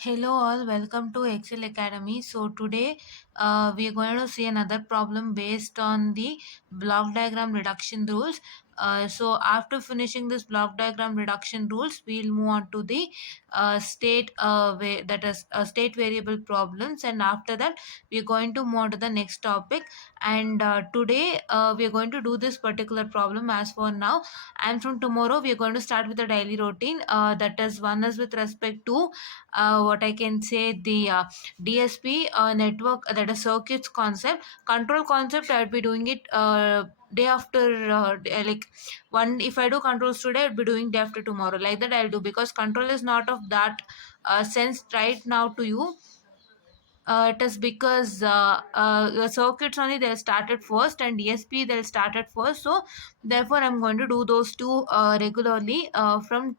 Hello all, welcome to Excel Academy. So today we are going to see another problem based on the block diagram reduction rules. So after finishing this block diagram reduction rules, we'll move on to the that is state variable problems, and after that we're going to move on to the next topic. And today we are going to do this particular problem as for now, and from tomorrow we are going to start with the daily routine. That is, one is with respect to what I can say, the DSP network, that is circuits concept. Control concept, I'll be doing it day after like one. If I do controls today, I'll be doing day after tomorrow, like that I'll do, because control is not of that sense right now to you. It is because the circuits only they started first, and DSP they'll started first. So therefore, I'm going to do those two regularly from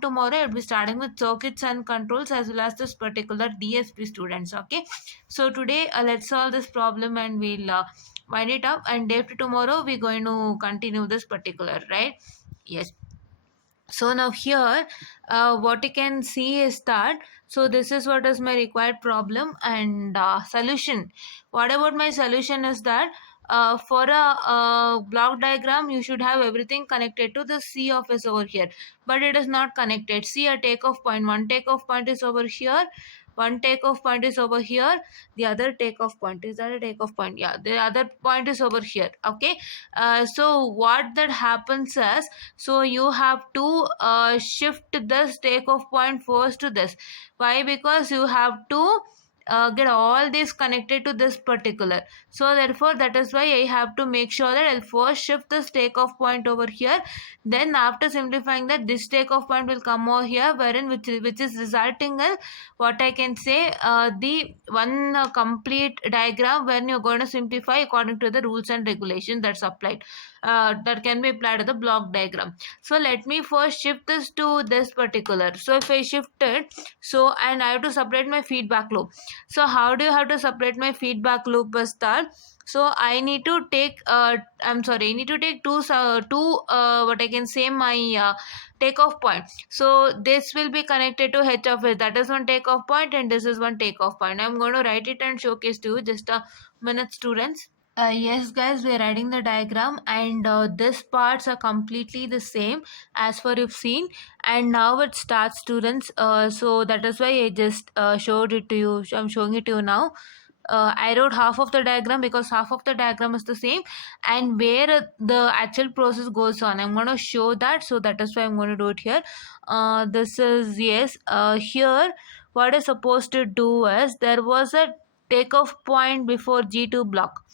tomorrow. I'll be starting with circuits and controls as well as this particular DSP students. Okay, so today let's solve this problem and we'll wind it up. And day after tomorrow, we're going to continue this particular, right? Yes. So now here what you can see is that, so this is what is my required problem and solution. What about my solution is that for a block diagram you should have everything connected to the C office over here, but it is not connected. See, a takeoff point, one takeoff point is over here, one takeoff point is over here, the other takeoff point, is that a takeoff point? Yeah, the other point is over here. Okay, so what that happens is, so you have to shift this takeoff point first to this. Why? Because you have to get all these connected to this particular. So therefore, that is why I have to make sure that I'll first shift this takeoff point over here. Then after simplifying that, this takeoff point will come over here, wherein which is resulting in what I can say, the one complete diagram when you're going to simplify according to the rules and regulations that's applied. That can be applied to the block diagram. So let me first shift this to this particular. So if I shift it, so, and I have to separate my feedback loop. So how do you have to separate my feedback loop is that, so I need to take I need to take two what I can say, my takeoff point. So this will be connected to H of S, that is one takeoff point, and this is one takeoff point. I'm going to write it and showcase to you. Just a minute, students. Yes, guys, we're writing the diagram, and these parts are completely the same as for you've seen. And now it starts, students. So that is why I just showed it to you. I'm showing it to you now. I wrote half of the diagram because half of the diagram is the same, and where the actual process goes on, I'm going to show that. So that is why I'm going to do it here. This is, yes, here what is supposed to do is, there was a takeoff point before G2 block.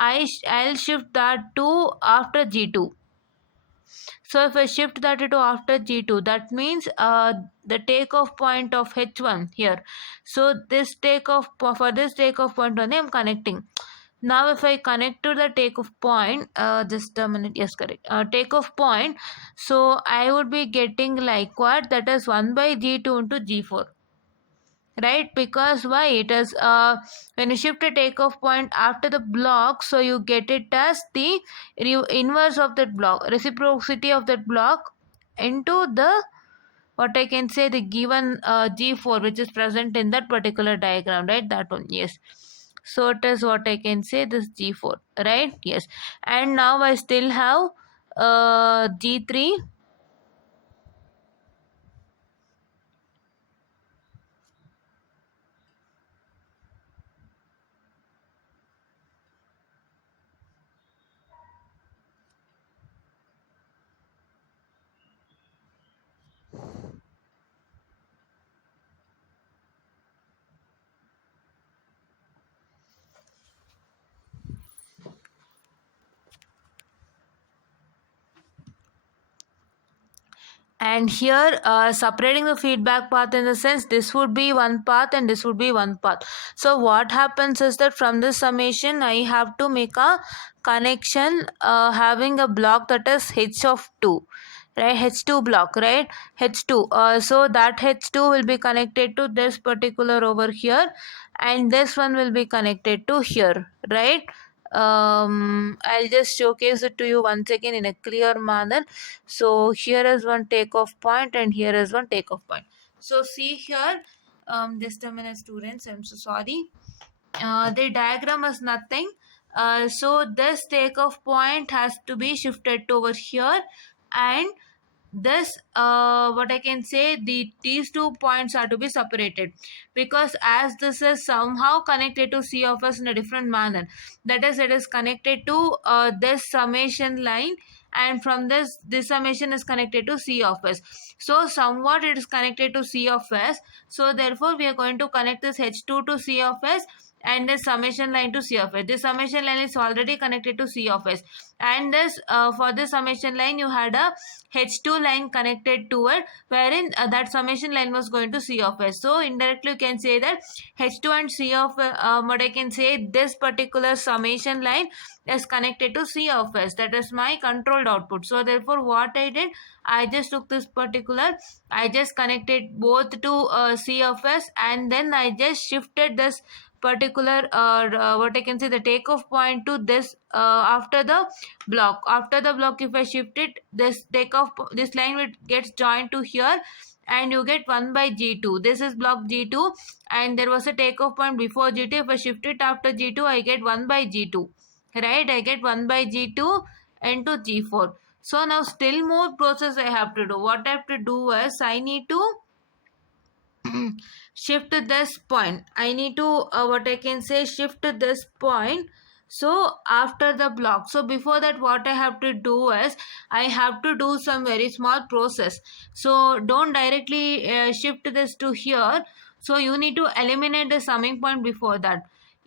I'll shift that to after G2. So if I shift that to after G2, that means the takeoff point of H1 here. So this takeoff, for this takeoff point only I'm connecting. Now if I connect to the takeoff point, just a minute, yes, correct, takeoff point, so I would be getting like what, that is 1 by G2 into G4. Right? Because why? It is when you shift a takeoff point after the block, so you get it as the inverse of that block, reciprocity of that block into the, what I can say, the given G4 which is present in that particular diagram, right? That one, yes. So it is what I can say, this G4, right? Yes. And now I still have G3. And here separating the feedback path in the sense, this would be one path and this would be one path. So what happens is that from this summation I have to make a connection having a block that is H of 2, right? H2 block, right? H2. So that H2 will be connected to this particular over here, and this one will be connected to here, right? I'll just showcase it to you once again in a clear manner. So here is one takeoff point and here is one takeoff point. So see here, just a minute students, I'm so sorry. The diagram is nothing. So this takeoff point has to be shifted to over here, and this what I can say, these 2 points are to be separated, because as this is somehow connected to C of S in a different manner, that is, it is connected to this summation line, and from this summation is connected to C of S. So somewhat it is connected to C of S, so therefore we are going to connect this H2 to C of S and the summation line to C of S. This summation line is already connected to C of S, and this for this summation line you had a H2 line connected to it, wherein that summation line was going to C of S. So indirectly you can say that H2 and C of what I can say, this particular summation line is connected to C of S. That is my controlled output. So therefore what I did, I just took this particular, I just connected both to C of S, and then I just shifted this particular what I can say, the takeoff point to this after the block. After the block, if I shift it, this takeoff, this line will gets joined to here, and you get 1 by G2. This is block G2, and there was a takeoff point before G2. If I shift it after G2, I get 1 by G2, right? I get 1 by G2 into G4. So now still more process I have to do. What I have to do is I need to shift this point. I need to what I can say, shift this point. So after the block, so before that what I have to do is I have to do some very small process. So don't directly shift this to here. So you need to eliminate the summing point before that.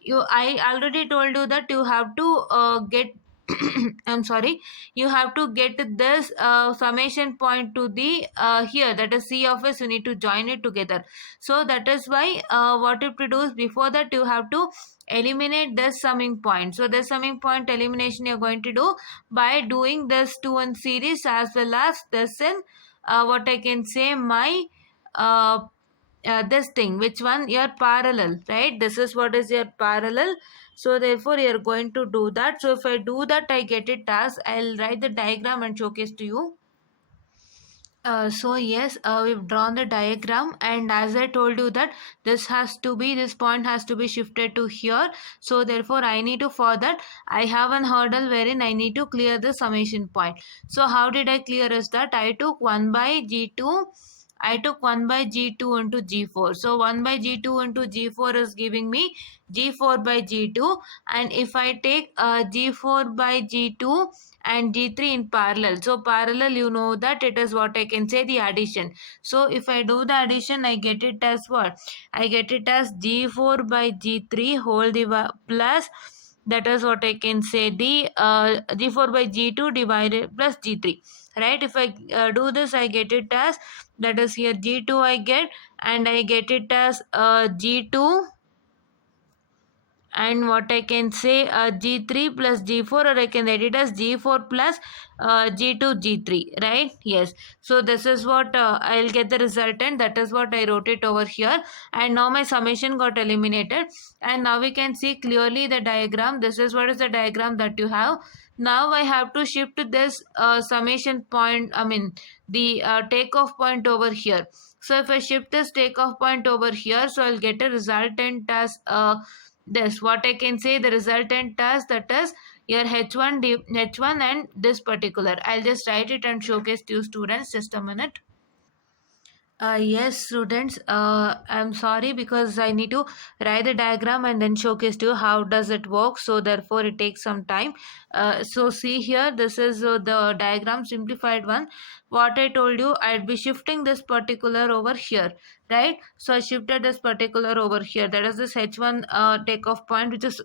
I already told you that you have to get I'm sorry, you have to get this summation point to the here, that is C of S. You need to join it together. So that is why what you produce before that, you have to eliminate this summing point. So the summing point elimination you're going to do by doing this 2 in series, as well as this in what I can say, my uh, this thing, which one, your parallel, right? This is what is your parallel. So therefore you're going to do that. So if I do that, I get it as, I'll write the diagram and showcase to you. So yes, we've drawn the diagram, and as I told you that this point has to be shifted to here. So therefore I need to, for that I have an hurdle wherein I need to clear the summation point. So how did I clear is that I took 1 by G2. I took 1 by G2 into G4. So 1 by G2 into G4 is giving me G4 by G2. And if I take G4 by G2 and G3 in parallel. So parallel, you know that it is what I can say, the addition. So if I do the addition, I get it as what? I get it as G4 by G3 whole plus, that is what I can say, the G4 by G2 divided plus G3. Right? If I do this, I get it as, that is here G2 I get, and I get it as G2, and what I can say, G3 plus G4, or I can write it as G4 plus G2 G3, right? Yes. So this is what I'll get the resultant. That is what I wrote it over here, and now my summation got eliminated, and now we can see clearly the diagram. This is what is the diagram that you have. Now I have to shift this summation point, I mean the takeoff point over here. So if I shift this takeoff point over here, so I'll get a resultant as this, what I can say, the resultant task, that is your H1 and this particular. I'll just write it and showcase to you students. Just a minute. Yes, students, I'm sorry because I need to write the diagram and then showcase to you how does it work. So therefore it takes some time. So see here, this is the diagram, simplified one. What I told you, I'd be shifting this particular over here, right? So I shifted this particular over here. That is this H1 takeoff point, which is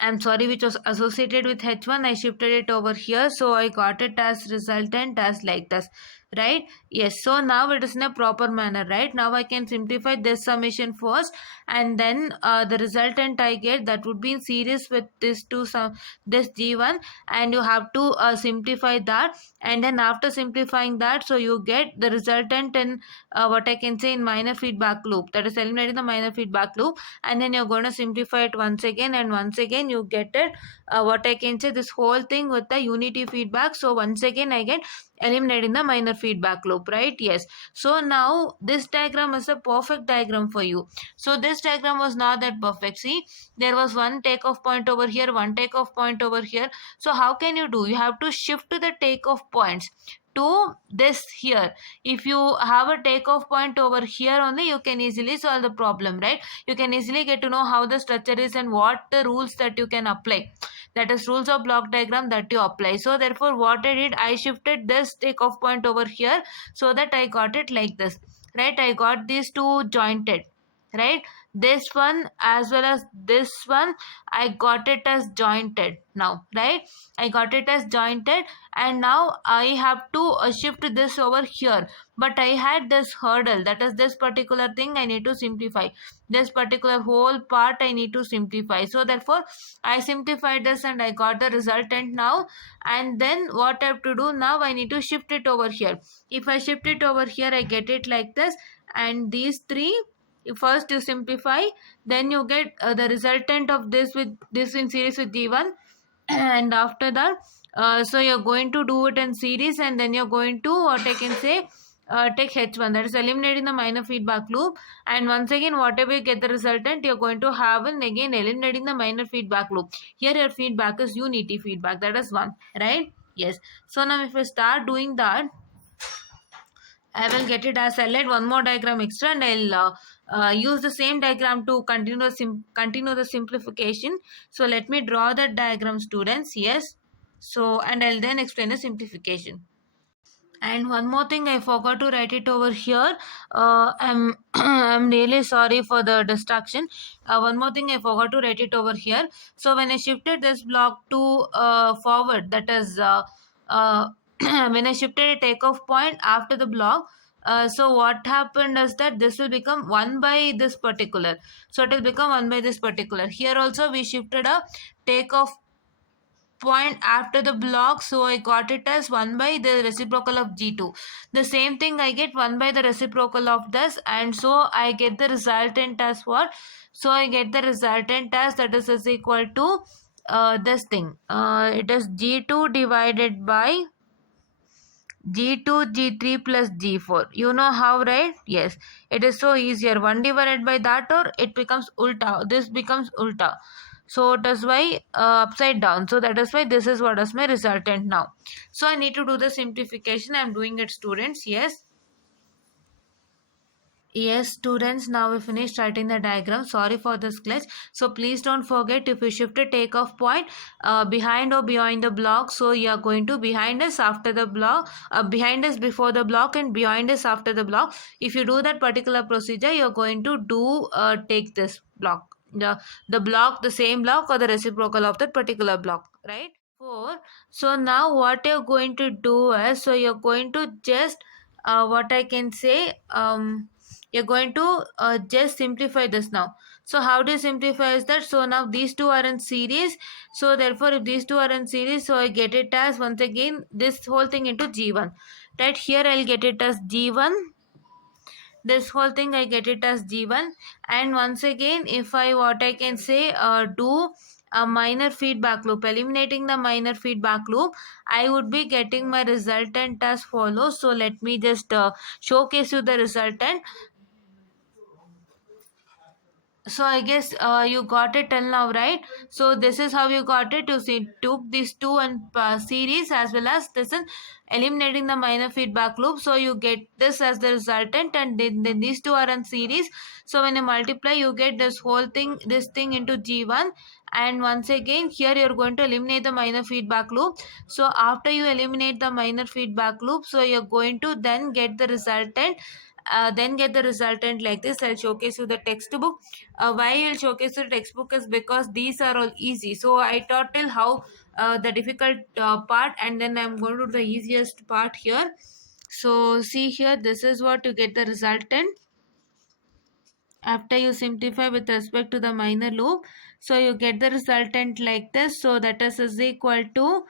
I'm sorry, which was associated with H1. I shifted it over here. So I got it as resultant as like this. right? Yes, so now it is in a proper manner, right? Now I can simplify this summation first, and then the resultant I get, that would be in series with this two sum, this g1, and you have to simplify that, and then after simplifying that, so you get the resultant in what I can say in minor feedback loop, that is eliminating the minor feedback loop, and then you're going to simplify it once again, and once again you get it what I can say, this whole thing with the unity feedback. So once again I get eliminating the minor feedback loop, right? Yes. So now this diagram is a perfect diagram for you. So this diagram was not that perfect. See, there was one takeoff point over here, one takeoff point over here. So how can you do? You have to shift the takeoff points to this here. If you have a takeoff point over here only, you can easily solve the problem, right? You can easily get to know how the structure is and what the rules that you can apply, that is rules of block diagram that you apply. So therefore what I did, I shifted this takeoff point over here, so that I got it like this, right? I got these two jointed, right? This one as well as this one, I got it as jointed now, right? I got it as jointed, and now I have to shift this over here, but I had this hurdle, that is this particular thing I need to simplify, this particular whole part I need to simplify. So therefore I simplified this and I got the resultant now, and then what I have to do now, I need to shift it over here. If I shift it over here, I get it like this, and these three, first you simplify, then you get the resultant of this with this in series with g1, and after that so you're going to do it in series, and then you're going to what I can say take h1, that is eliminating the minor feedback loop, and once again whatever you get the resultant, you're going to have an again eliminating the minor feedback loop. Here your feedback is unity feedback, that is one, right? Yes. So now if I start doing that, I will get it as I'll add one more diagram extra, and I'll use the same diagram to continue the simplification. So let me draw that diagram, students. Yes. So and I'll then explain the simplification. And one more thing, I forgot to write it over here. I'm I'm really sorry for the distraction. One more thing, I forgot to write it over here. So when I shifted this block to forward, that is when I shifted a takeoff point after the block. So what happened is that this will become 1 by this particular. So it will become 1 by this particular. Here also we shifted a takeoff point after the block, so I got it as 1 by the reciprocal of g2. The same thing I get 1 by the reciprocal of this, and so I get the resultant as what? So I get the resultant as, that is equal to this thing, it is g2 divided by G2, G3 plus G4. You know how, right? Yes. It is so easier. 1 divided by that, or it becomes ulta. This becomes ulta. So it is why upside down. So that is why this is what is my resultant now. So I need to do the simplification. I am doing it, students. Yes. Yes, students, now we finished writing the diagram. Sorry for this glitch. So please don't forget, if you shift a takeoff point behind or behind the block, so you are going to behind us after the block, behind us before the block, and behind us after the block. If you do that particular procedure, you are going to do take this block, the block, the same block or the reciprocal of that particular block, right? 4. So now what you're going to do is, so you're going to just what I can say, you're going to just simplify this now. So how do you simplify is that, so now these two are in series, so therefore if these two are in series, so I get it as once again this whole thing into g1, right? Here I'll get it as g1, this whole thing I get it as g1, and once again if I what I can say do a minor feedback loop, eliminating the minor feedback loop, I would be getting my resultant as follows. So let me just showcase you the resultant. So I guess you got it till now, right? So this is how you got it. You see, took these two and series as well as this in eliminating the minor feedback loop. So you get this as the resultant, and then these two are in series. So when you multiply, you get this whole thing, this thing into G1. And once again, here you're going to eliminate the minor feedback loop. So after you eliminate the minor feedback loop, so you're going to then get the resultant. Like this. I'll showcase you the textbook. Why I'll showcase the textbook is because these are all easy. So I taught till how the difficult part, and then I'm going to do the easiest part here. So see here, this is what you get the resultant after you simplify with respect to the minor loop. So you get the resultant like this. So that is equal to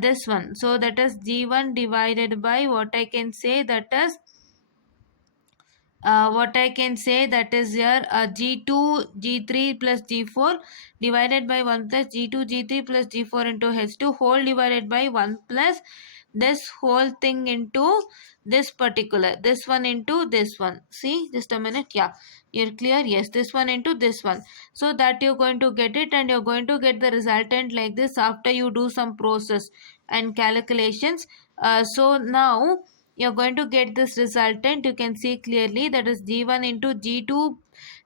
this one. So that is g1 divided by what I can say, that is what I can say, that is here G2 G3 plus G4 divided by 1 plus G2 G3 plus G4 into H2 whole divided by 1 plus this whole thing into this particular, this one into this one. See, just a minute. Yeah, you're clear? Yes, this one into this one. So that you're going to get it, and you're going to get the resultant like this after you do some process and calculations. So now you're going to get this resultant. You can see clearly, that is g1 into g2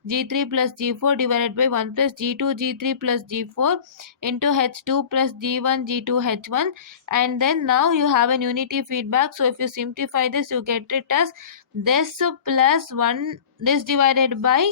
g3 plus g4 divided by 1 plus g2 g3 plus g4 into h2 plus g1 g2 h1. And then now you have an unity feedback. So if you simplify this, you get it as this plus 1, this divided by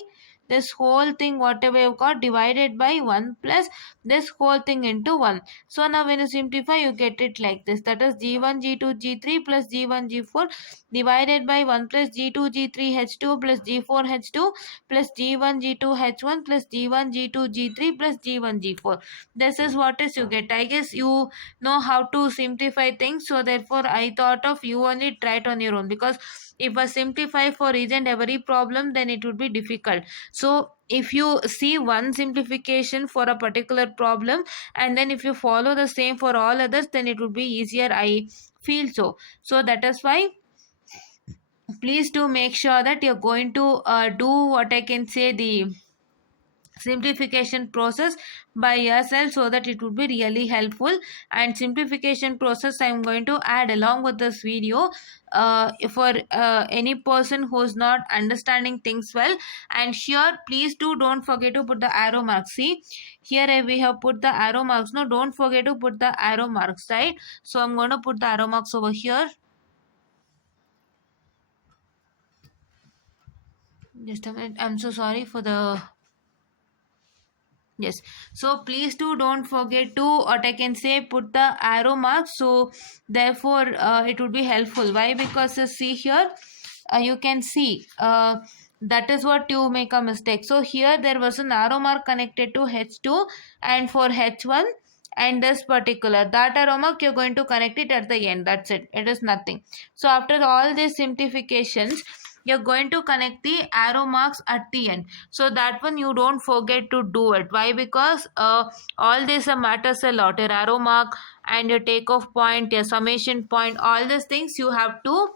this whole thing whatever you've got divided by 1 plus this whole thing into 1. So now when you simplify, you get it like this, that is g1 g2 g3 plus g1 g4 divided by 1 plus g2 g3 h2 plus g4 h2 plus g1 g2 h1 plus g1 g2 g3 plus g1 g4. This is what is you get. I guess you know how to simplify things, so therefore I thought of you only try it on your own, because if I simplify for each and every problem, then it would be difficult. So if you see one simplification for a particular problem, and then if you follow the same for all others, then it would be easier, I feel so. So that is why please do make sure that you're going to do what I can say, the simplification process by yourself, so that it would be really helpful. And simplification process I'm going to add along with this video for any person who's not understanding things well. And here please do don't forget to put the arrow marks. See here, we have put the arrow marks. No, don't forget to put the arrow marks, right? So I'm going to put the arrow marks over here. Just a minute, I'm so sorry for the, yes. So please do don't forget to, what I can say, put the arrow marks. So therefore it would be helpful. Why? Because see here, you can see that is what you make a mistake. So here there was an arrow mark connected to h2 and for h1, and this particular, that arrow mark you're going to connect it at the end. That's it. It is nothing. So after all these simplifications, you're going to connect the arrow marks at the end. So that one you don't forget to do it. Why? Because all this matters a lot. Your arrow mark and your takeoff point, your summation point, all these things you have to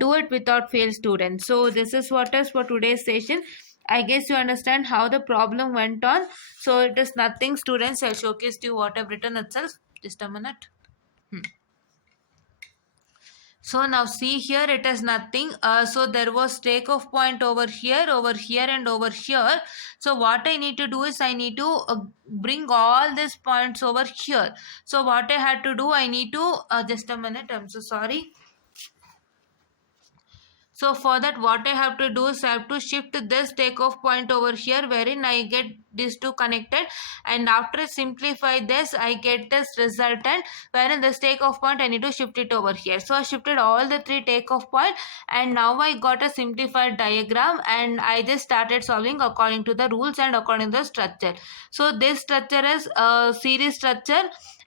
do it without fail, students. So this is what is for today's session. I guess you understand how the problem went on. So it is nothing, students. I'll showcase to you what I've written itself. Just a minute. So now see here, it is nothing. So there was takeoff point over here, and over here. So what I need to do is I need to bring all these points over here. So what I had to do, I need to just a minute, I'm so sorry. So for that, what I have to do is I have to shift this takeoff point over here, wherein I get these two connected, and after I simplify this, I get this resultant, wherein this takeoff point I need to shift it over here. So I shifted all the three takeoff point, and now I got a simplified diagram, and I just started solving according to the rules and according to the structure. So this structure is a series structure,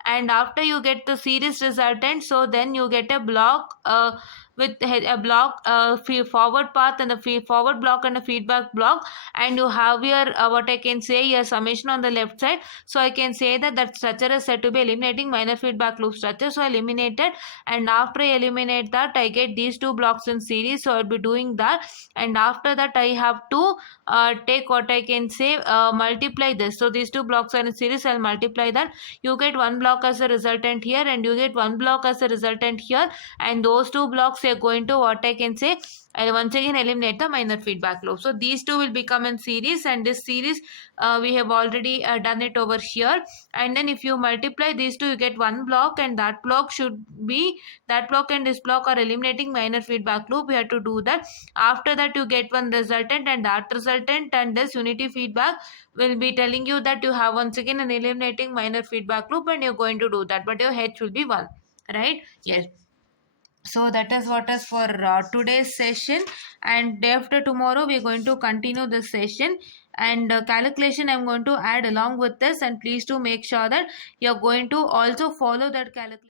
and after you get the series resultant, so then you get a block with a block forward path and a forward block and a feedback block, and you have your what I can say, your summation on the left side. So I can say that that structure is said to be eliminating minor feedback loop structure. So I eliminated, and after I eliminate that, I get these two blocks in series. So I'll be doing that, and after that I have to take what I can say, multiply this. So these two blocks are in series. I'll multiply that. You get one block as a resultant here, and you get one block as a resultant here, and those two blocks are going to, what I can say, I'll once again eliminate the minor feedback loop. So these two will become in series, and this series we have already done it over here. And then if you multiply these two, you get one block, and that block should be, that block and this block are eliminating minor feedback loop. We have to do that. After that, you get one resultant, and that resultant and this unity feedback will be telling you that you have once again an eliminating minor feedback loop, and you're going to do that, but your H will be 1, right? Yes. So that is what is for today's session, and day after tomorrow we're going to continue this session, and calculation I'm going to add along with this, and please do make sure that you're going to also follow that calculation.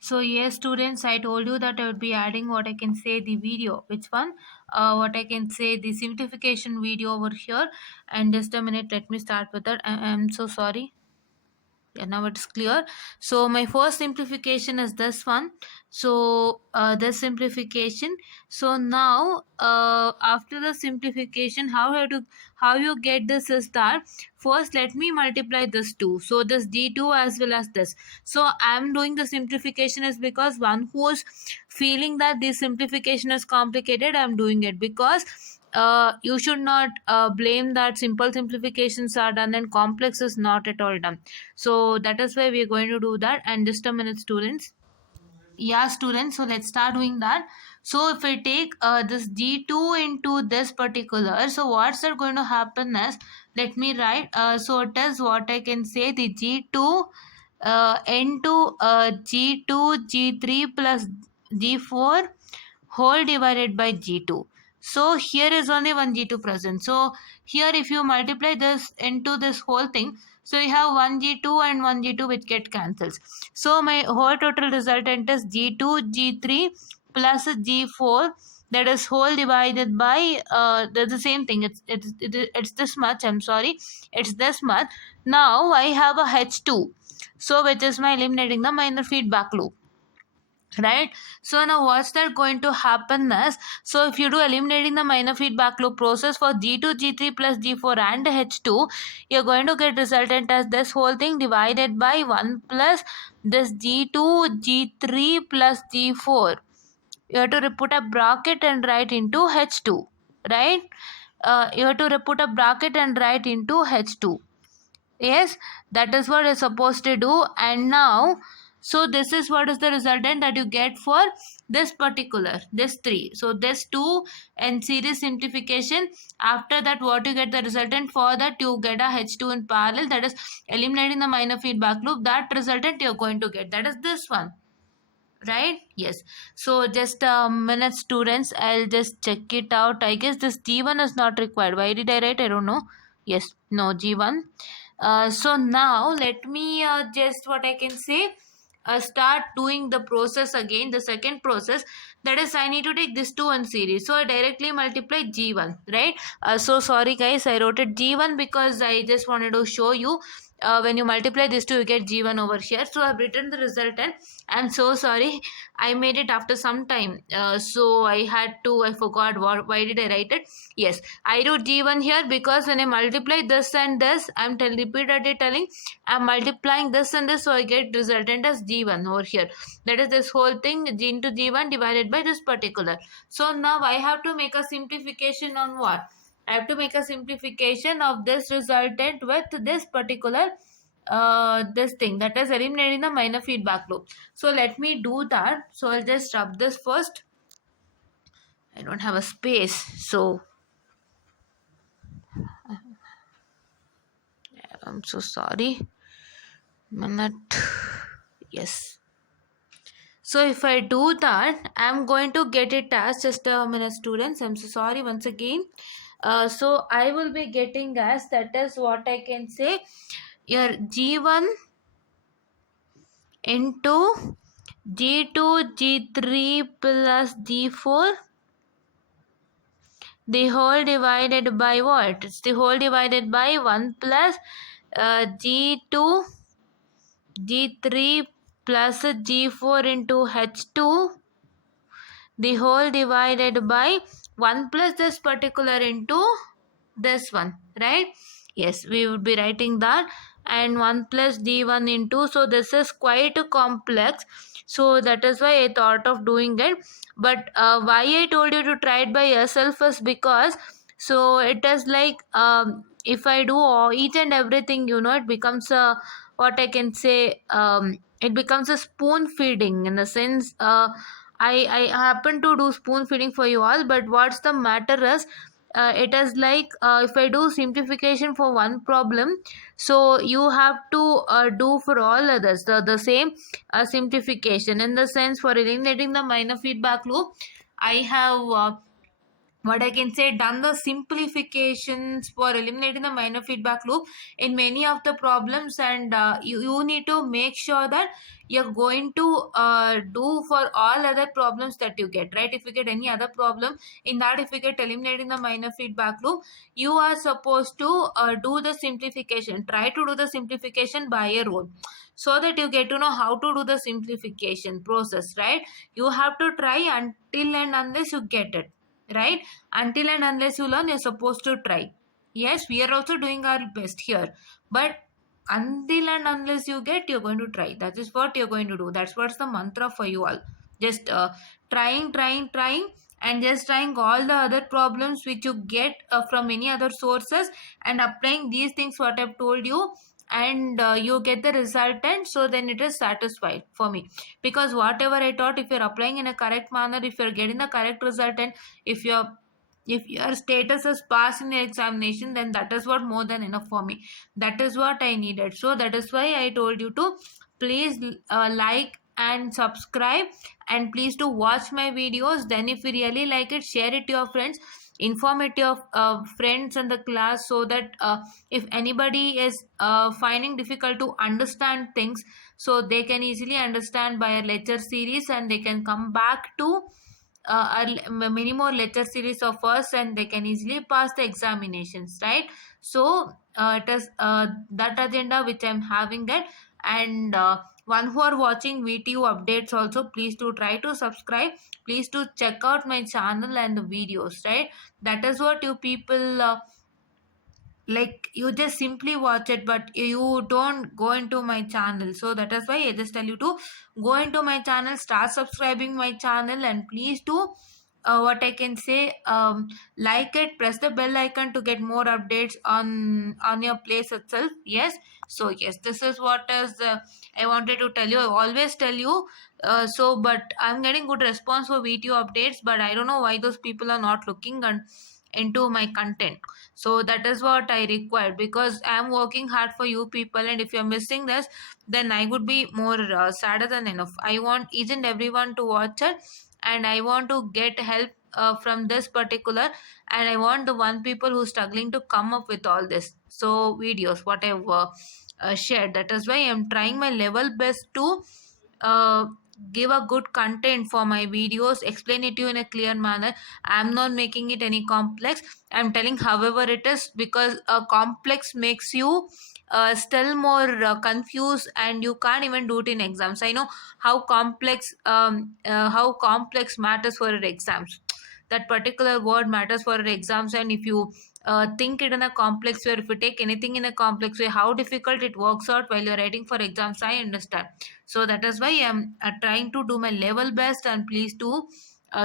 So yes, students, I told you that I would be adding what I can say the video. Which one? What I can say the simplification video over here. And just a minute, let me start with that. I'm so sorry. Yeah, now it's clear. So my first simplification is this one. So this simplification. So now after the simplification, how you get this is that first let me multiply this two. So this d2 as well as this. So I'm doing the simplification is because one who's feeling that this simplification is complicated, I'm doing it because you should not blame that simple simplifications are done and complex is not at all done. So that is why we are going to do that. And just a minute, students. Yeah, students, so let's start doing that. So if I take this g2 into this particular, so what's that going to happen is, let me write, so it is what I can say the g2 into g2 g3 plus g4 whole divided by g2. So here is only one g2 present. So here if you multiply this into this whole thing, so you have one g2 and one g2 which get cancels. So my whole total resultant is g2 g3 plus g4, that is whole divided by the same thing. It's this much. I'm sorry, it's this much. Now I have a h2, so which is my eliminating the minor feedback loop, right? So now what's that going to happen is, so if you do eliminating the minor feedback loop process for g2 g3 plus g4 and h2, you're going to get resultant as this whole thing divided by 1 plus this g2 g3 plus g4. You have to put a bracket and write into h2, right? You have to put a bracket and write into h2. Yes, that is what you're supposed to do. And now, so this is what is the resultant that you get for this particular, this 3. So this 2 and series simplification. After that, what you get the resultant for that, you get a h2 in parallel, that is eliminating the minor feedback loop. That resultant you're going to get, that is this one, right? Yes. So just a minute, students, I'll just check it out. I guess this g1 is not required. Why did I write? I don't know. Yes, no g1. So now let me just what I can say, start doing the process again, the second process. That is, I need to take this 2 in series, so I directly multiply g1, right? So sorry guys, I wrote it g1 because I just wanted to show you, when you multiply this two you get g1 over here. So I've written the resultant. I'm so sorry, I made it after some time, so I forgot why did I write it. Yes, I wrote g1 here because when I multiply this and this, I'm repeatedly telling I'm multiplying this and this, so I get resultant as g1 over here. That is this whole thing, g into g1 divided by this particular. So now I have to make a simplification on what? I have to make a simplification of this resultant with this particular this thing, that is eliminating the minor feedback loop. So let me do that. So I'll just rub this first. I don't have a space, so I'm so sorry. Minute. Yes. So if I do that, I'm going to get it as, just a minute, students, I'm so sorry once again. So I will be getting as, that is what I can say, your g1 into g2 g3 plus g4, the whole divided by what? It's the whole divided by 1 plus g2 g3 plus g4 into h2, the whole divided by 1 plus this particular into this one, right? Yes, we would be writing that. And 1 plus d1 into, so this is quite complex, so that is why I thought of doing it. But why I told you to try it by yourself is because, so it is like, if I do each and everything, it becomes a, what I can say, it becomes a spoon feeding, in the sense, I happen to do spoon feeding for you all, but what's the matter is, it is like if I do simplification for one problem, so you have to do for all others the same simplification. In the sense, for eliminating the minor feedback loop, I have what I can say, done the simplifications for eliminating the minor feedback loop in many of the problems, and you need to make sure that you're going to do for all other problems that you get, right? If you get any other problem in that, if you get eliminating the minor feedback loop, you are supposed to do the simplification, try to do the simplification by your own, so that you get to know how to do the simplification process, right? You have to try until and unless you get it, right? Until and unless you learn, you're supposed to try. Yes, we are also doing our best here, but until and unless you get, you're going to try. That is what you're going to do. That's what's the mantra for you all. Just trying, and just trying all the other problems which you get from any other sources, and applying these things what I've told you, and you get the resultant. So then it is satisfied for me, because whatever I taught, if you're applying in a correct manner, if you're getting the correct resultant, if you're if your status is passed in the examination, then that is what more than enough for me. That is what I needed. So that is why I told you to please like and subscribe, and please to watch my videos. Then if you really like it, share it to your friends, inform it to your friends in the class, so that if anybody is finding difficult to understand things, so they can easily understand by a lecture series, and they can come back to many more lecture series of us, and they can easily pass the examinations, right? So it is that agenda which I'm having it. And one who are watching VTU updates also, please to try to subscribe, please to check out my channel and the videos, right? That is what you people like, you just simply watch it, but you don't go into my channel. So that is why I just tell you to go into my channel, start subscribing my channel, and please do what I can say, like it, press the bell icon to get more updates on your place itself. Yes. So yes, this is what is I wanted to tell you. I always tell you, so but I'm getting good response for video updates, but I don't know why those people are not looking and into my content. So that is what I require, because I am working hard for you people, and if you're missing this, then I would be more sadder than enough. I want each and everyone to watch it, and I want to get help from this particular, and I want the one people who struggling to come up with all this so videos what I've shared. That is why I'm trying my level best to uh, give a good content for my videos, explain it to you in a clear manner. I'm not making it any complex. I'm telling however it is, because a complex makes you still more confused, and you can't even do it in exams. I know how complex matters for your exams. That particular word matters for your exams, and if you think it in a complex way, or if you take anything in a complex way, how difficult it works out while you're writing for exams, I understand. So that is why I'm trying to do my level best, and please do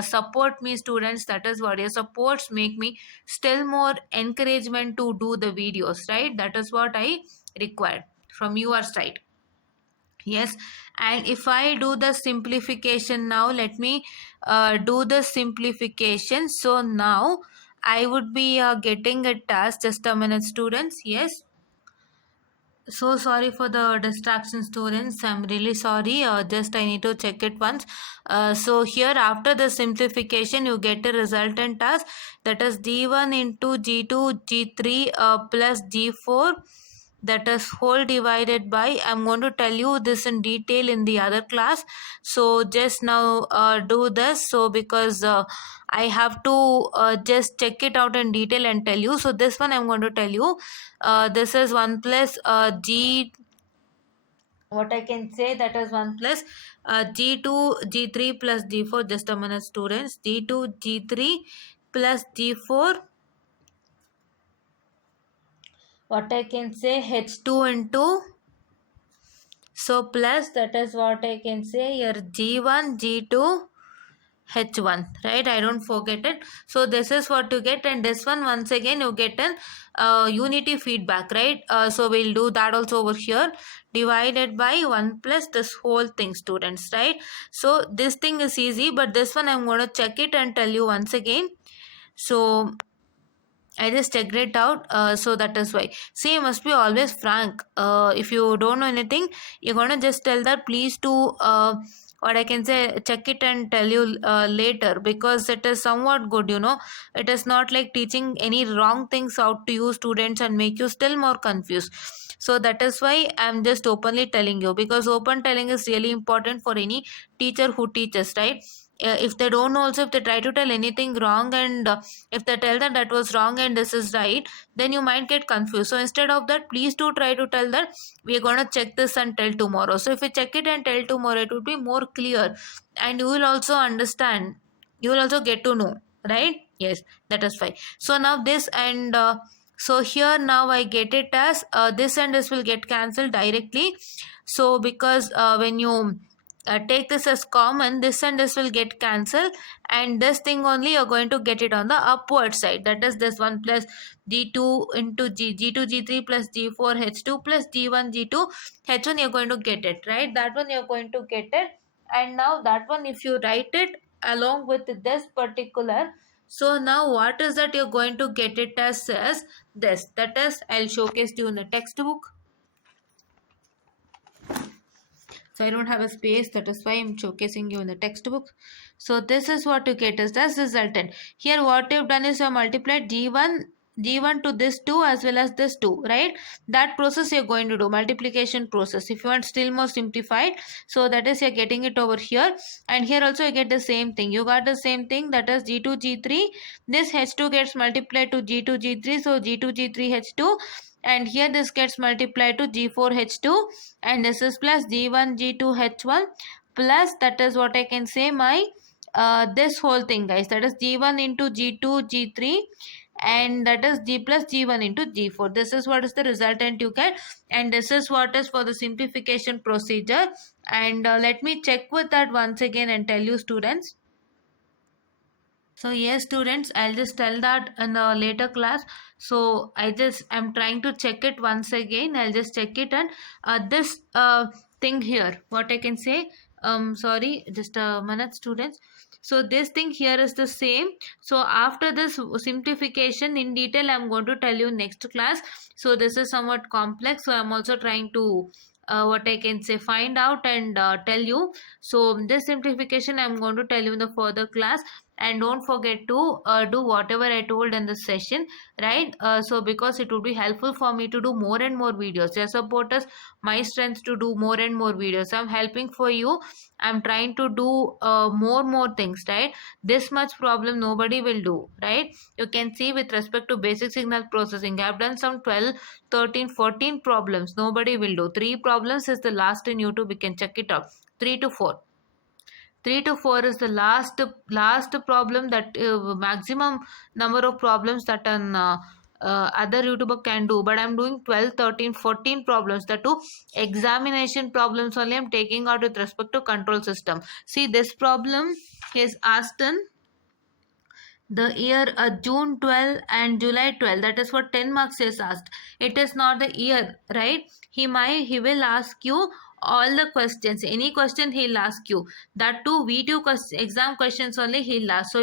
support me, students. That is what your supports make me still more encouragement to do the videos, right? That is what I require from your side. Yes. And if I do the simplification now, let me do the simplification. So now I would be getting a task. Just a minute, students. Yes. So sorry for the distraction, students. I'm really sorry. Just I need to check it once. So here, after the simplification, you get a resultant task, that is G1 into G2 G3 plus G4, that is whole divided by, I'm going to tell you this in detail in the other class. So just now do this. So because I have to just check it out in detail and tell you. So this one I'm going to tell you. This is 1 plus G, what I can say, that is 1 plus G2 G3 plus G4. Just a minute, students. G2 G3 plus G4, what I can say, H2 into, so plus, that is what I can say here, G1 G2 H1, right? I don't forget it. So this is what you get, and this one once again you get an unity feedback, right? So we'll do that also over here, divided by 1 plus this whole thing, students, right? So this thing is easy, but this one I'm going to check it and tell you once again. So I just checked it out. So that is why. See, you must be always frank. If you don't know anything, you're gonna just tell that please to what I can say, check it and tell you later, because it is somewhat good, you know. It is not like teaching any wrong things out to you students and make you still more confused. So that is why I'm just openly telling you, because open telling is really important for any teacher who teaches, right? If they don't know also, if they try to tell anything wrong, and if they tell that that was wrong and this is right, then you might get confused. So instead of that, please do try to tell that we're going to check this and tell tomorrow. So if you check it and tell tomorrow, it would be more clear, and you will also understand, you will also get to know, right? Yes, that is fine. So now this and so here now I get it as this and this will get cancelled directly. So because when you take this as common, this and this will get cancelled, and this thing only you're going to get it on the upward side, that is this one plus g2 into g2 g3 plus g4 h2 plus g1 g2 h1, you're going to get it, right? That one you're going to get it. And now that one, if you write it along with this particular, so now what is that you're going to get it as this, that is, I'll showcase to you in the textbook. So I don't have a space, that is why I'm showcasing you in the textbook. So this is what you get as the resultant. Here what you've done is you multiplied g1 to this 2 as well as this 2, right? That process you're going to do, multiplication process. If you want still more simplified, so that is you're getting it over here, and here also you get the same thing. You got the same thing, that is g2 g3. This h2 gets multiplied to g2 g3, so g2 g3 h2, and here this gets multiplied to g4 h2, and this is plus g1 g2 h1 plus, that is what I can say, my this whole thing, guys, that is g1 into g2 g3, and that is g plus g1 into g4. This is what is the resultant you get, and this is what is for the simplification procedure. And let me check with that once again and tell you, students. So yes, students, I'll just tell that in the later class. So I'm trying to check it once again. I'll just check it, and this thing here, what I can say, sorry, just a minute, students. So this thing here is the same. So after this simplification in detail, I'm going to tell you next class. So this is somewhat complex. So I'm also trying to what I can say, find out and tell you. So this simplification I'm going to tell you in the further class. And don't forget to do whatever I told in this session, right? So because it would be helpful for me to do more and more videos. Your support is my strength to do more and more videos. I'm helping for you. I'm trying to do more things, right? This much problem nobody will do, right? You can see with respect to basic signal processing, I've done some 12, 13, 14 problems. Nobody will do. 3 problems is the last in YouTube. You can check it out. 3 to 4. 3 to 4 is the last problem, that maximum number of problems that an other YouTuber can do. But I'm doing 12, 13, 14 problems. The two examination problems only I'm taking out with respect to control system. See, this problem is asked in the year June 12 and July 12. That is what 10 marks is asked. It is not the year, right? He will ask you all the questions. Any question he'll ask you. That too video exam questions only he'll ask. So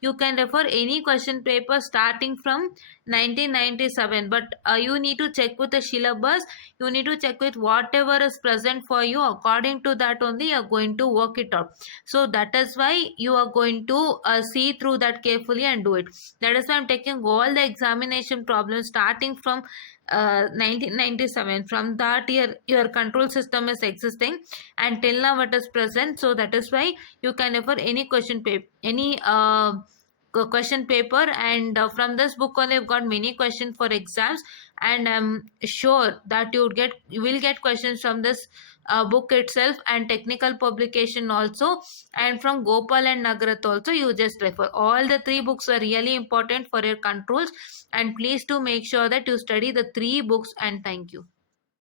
you can refer any question paper starting from 1997. But you need to check with the syllabus. You need to check with whatever is present for you. According to that only you are going to work it out. So that is why you are going to see through that carefully and do it. That is why I'm taking all the examination problems starting from 1997. From that year your control system is existing and till now it is present. So that is why you can refer any question paper, any question paper, and from this book only I've got many questions for exams, and I'm sure that you will get questions from this book itself, and technical publication also, and from Gopal and Nagarat also. You just refer. All the 3 books are really important for your controls, and please do make sure that you study the 3 books. And thank you.